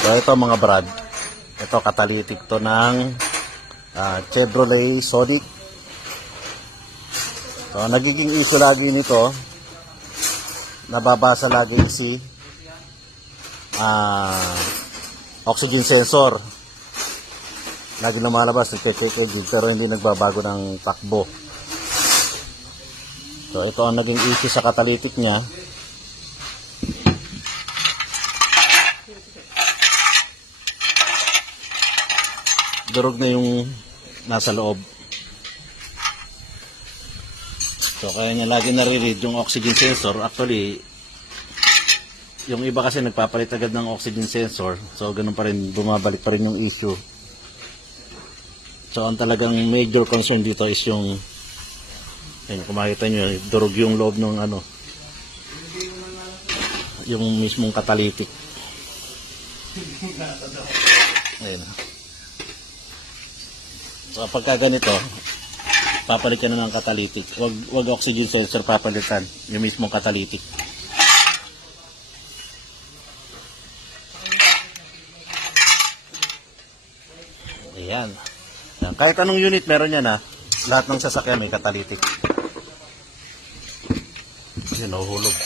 So ito mga brad, ito catalytic to ng Chevrolet Sonic. So nagiging issue lagi nito, nababasa lagi si oxygen sensor. Lagi lumalabas, nagpe-check engine pero hindi nagbabago ng takbo. So ito ang naging issue sa catalytic niya. Durog na yung nasa loob. So kaya niya lagi nare-read yung oxygen sensor. Actually, yung iba kasi nagpapalit agad ng oxygen sensor. So ganun pa rin, bumabalik pa rin yung issue. So ang talagang major concern dito is yung, ayun, kung makita nyo, durog yung loob ng yung mismong catalytic. Ayun. So pagka ganito, papalit ka na ng catalytic. Wag oxygen sensor papalitan, yung mismong catalytic. Ayan. Ayan. Kahit anong unit meron yan lahat ng sasakyan may catalytic. Kasi nahuhulog.